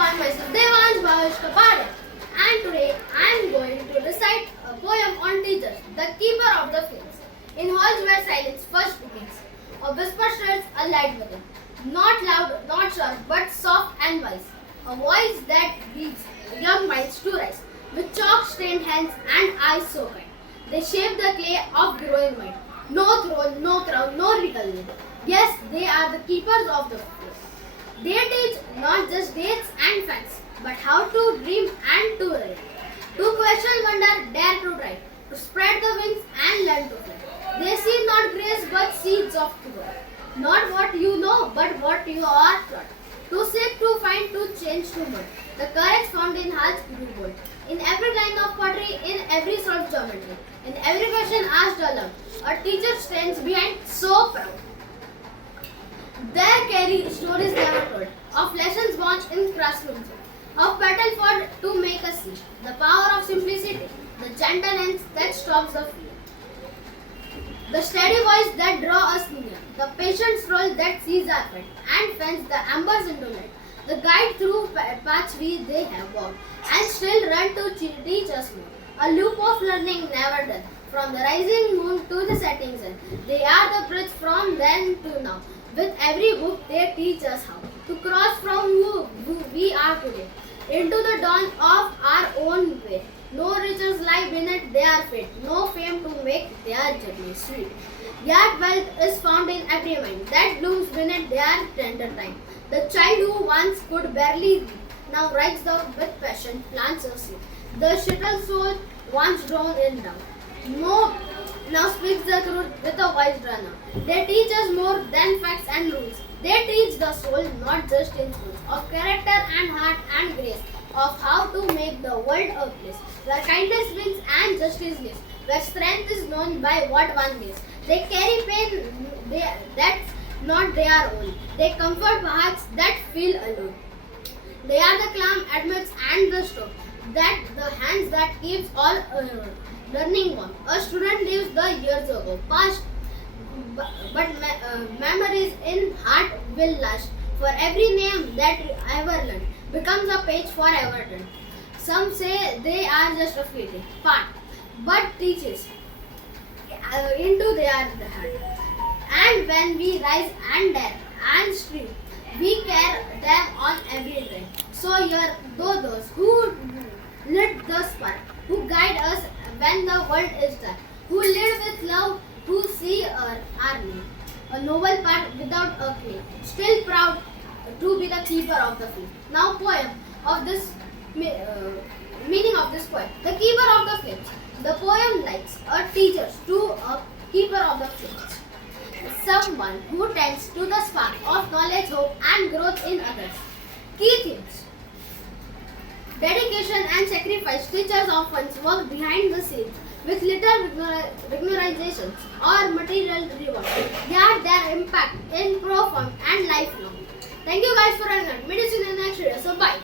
everyone, myself Devansh Bhavesh Kapadia, and today I am going to recite a poem on teachers, the keeper of the fields. In halls where silence first begins, a whisper spreads a light within, not loud, not sharp, but soft and wise. A voice that beats young minds to rise, with chalk-stained hands and eyes so kind. They shape the clay of growing mind. No throne, no crown, no regal name. Yes, they are the keepers of the fields. They teach not just dates and facts, but how to dream and to write. To question, wonder, dare to try. To spread the wings and learn to fly. They see not grace but seeds of growth. Not what you know, but what you are taught. To seek, to find, to change, to mold. The courage found in hearts grew bold. In every line of pottery, in every solved geometry, in every question asked aloud, a teacher stands behind so proud. They carry stories never told, of lessons watched in classrooms, of battle fought to make us see, the power of simplicity, the gentle hands that stops the fear, the steady voice that draws us near, the patient soul that sees our plight and fans the embers into light, the guide through paths they have walked and still run to teach us more. A loop of learning never done, from the rising moon to the setting sun. They are the bridge from then to now. With every book, they teach us how to cross from who we are today into the dawn of our own way. No riches lie beneath their fate, no fame to make their journey sweet. Yet wealth is found in every mind that blooms beneath their tender time. The child who once could barely read now writes down with passion, plants a seed. The shuttle soul once drowned in doubt. No now speaks the truth with a wise runner. They teach us more than facts and rules. They teach the soul, not just in schools, of character and heart and grace, of how to make the world a place where kindness wins and justice lives, where strength is known by what one lives. They carry pain that's not their own. They comfort hearts that feel alone. They are the calm admits and the stroke, that the hands that keeps all learning on. A student lives the years ago past, but memories in heart will last. For every name that ever learned becomes a page forever turned. Some say they are just a fleeting part, but teaches into their heart. And when we rise and dare and stream, we carry them on every day. So here go those who lit the spark, who guide us when the world is dark, who live with love, who see our name. A noble path without a claim, still proud to be the keeper of the field. Now poem of this meaning of this poem. The keeper of the fields. The poem likes a teacher to a keeper of the fields. Someone who tends to the spark of knowledge, hope and growth in others. Key themes. Dedication and sacrifice. Teachers often work behind the scenes with little recognitions or material reward. Yet their impact is profound and lifelong. Thank you guys for having me. Meet you in the next video. So bye.